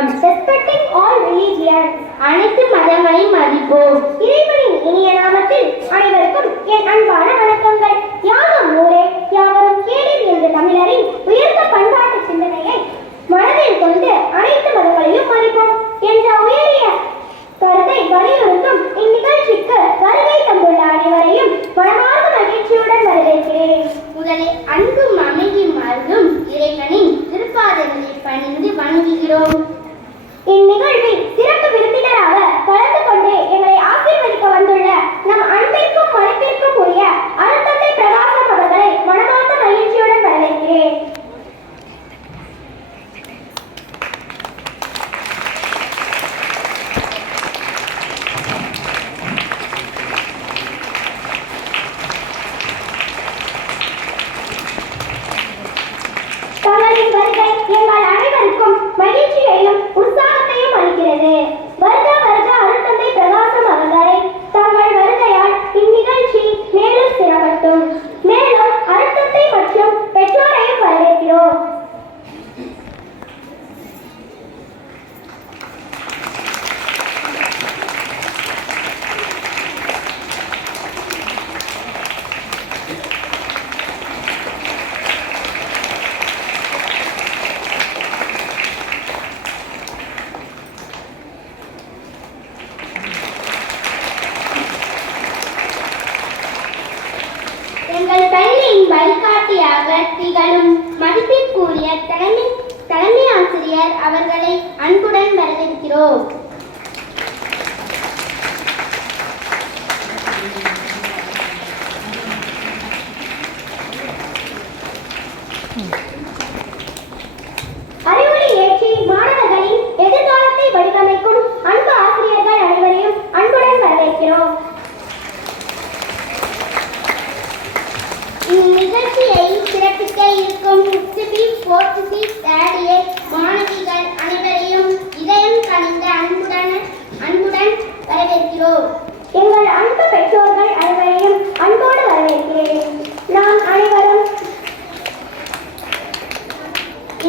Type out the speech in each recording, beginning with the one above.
வணக்கம். Respecting all religions. அனைத்து மதங்களையும் மதிப்போம். இறைவனின் இனிய நாமத்தில் அனைவருக்கும் என் அன்பான வணக்கங்கள். யாதும் ஊரே யாவரும் கேளீர் என்ற தமிழரின் உயர்ந்த பண்பாட்டு சிந்தனையை மனதில் கொண்டு அனைத்து மதங்களையும் மதிப்போம் என்ற உயரிய கருத்தை வலியுறுத்தும் இந்நிகழ்ச்சிக்கு வருகை தந்துள்ள அனைவரையும் மனமார்ந்த மகிழ்ச்சியுடன் வரவேற்கிறேன். முதலில் அன்பும் அமைதியும் அருளும் இறைவனின் திருப்பாதங்களில் பணிந்து வணங்குகிறோம். இந்நிகழ்வில் சிறப்பு விருந்தினராக கலந்து கொண்டு எங்களை ஆசீர்வதிக்க வந்துள்ள நம் அன்பிற்கும் மதிப்பிற்கும் உரிய அருட்தந்தை பிரகாசம் அவர்களை மனமார்ந்த மகிழ்ச்சியுடன் வரவேற்கிறேன். எங்கள் அனைவருக்கும் மகிழ்ச்சியையும் உற்சாகத்தையும் அளிக்கிறது. வருக வருக அருட்தந்தை பிரகாசம் அவர்களை தங்கள் வருகையால் இந்நிகழ்ச்சி மேலும் சிறப்பட்டும். மேலும் அருட்தந்தை மற்றும் பெற்றோரையும் வரவேற்கிறோம். எங்கள் பள்ளியின் வழிகாட்டியாக திகழும் மதிப்பிற்குரிய தலைமை ஆசிரியர் அவர்களை அன்புடன் வரவேற்கிறோம். அறிவுரை ஏற்றி மாணவர்களின் எதிர்காலத்தை வடிவமைக்கும் அன்பு ஆசிரியர்கள் அனைவரையும் அன்புடன் வரவேற்கிறோம். இந்நிகழ்ச்சியை சிறப்பிக்க இருக்கும் மாணவிகள் அனைவரையும் இதயம் கனிந்த அன்புடன் வரவேற்கிறோம். எங்கள் அன்பு பெற்றோர்கள் அனைவரையும் அன்போடு வரவேற்கிறேன். நாம் அனைவரும்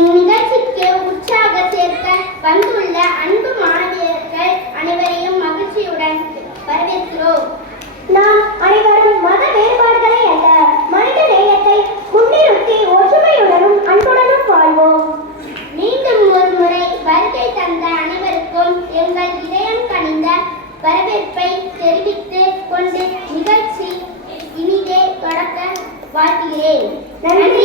இந்நிகழ்ச்சிக்கு உற்சாக சேர்க்க வந்துள்ள அன்பு மாணவியர்கள் அனைவரையும் மகிழ்ச்சியுடன் வரவேற்கிறோம். நாம் அனைவரும் மத வேறுபாடுகளை அல்ல, மனித நேயத்தை முன்னிறுத்தி ஒற்றுமையுடனும் அன்புடனும் வாழ்வோம். மீண்டும் ஒரு முறை வருகை தந்த அனைவருக்கும் எங்கள் இதயம் கனிந்த வரவேற்பை தெரிவித்துக் கொண்டு நிகழ்ச்சி இனிதே தொடக்க வாழ்த்துகிறேன். நன்றி.